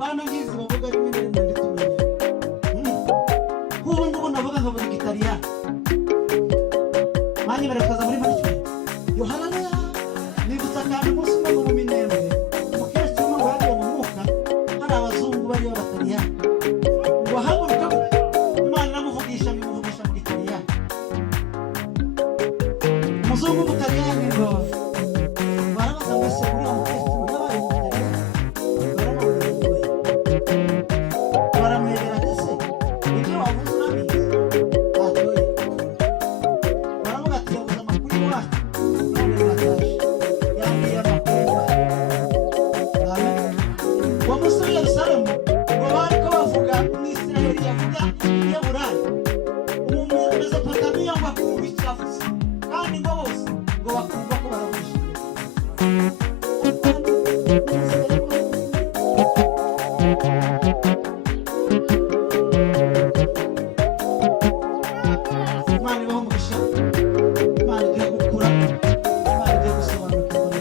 bana ngizi bavuga rimwe na rimwe nditumenya nk'ubu ngubu navuga nkavuga igitaliyani manyemera kukaza muri make yohana nibutsa kandi umunsi umwe mu minembwe umukecuru umwe ngo yagiye mu mwuka hari abazungu bariyo b'abataliyani ngo haguruka imana iramuvugisha bimuvugisha mu gitaliyani umuzungu w'umutaliyani ngo barabaza ngo ese uriya mukecuru yabaye umutaliyani baramwegera ndetse ibyo wavuze urabizi atoye baravuga ati yabuze amakuru iwacu none bataje yambwiye amakuru iwacu uwo musore Yerusalemu ngo bariko bavuga mu Isiraheli yavuga iy'Aburayi Mesopotamiya ngo akumva icyavuze kandi ngo bose ngo bakumva ko baravugishije Imana ibaho umugisha Imana igiye gukura Imana igiye gusobanukirwa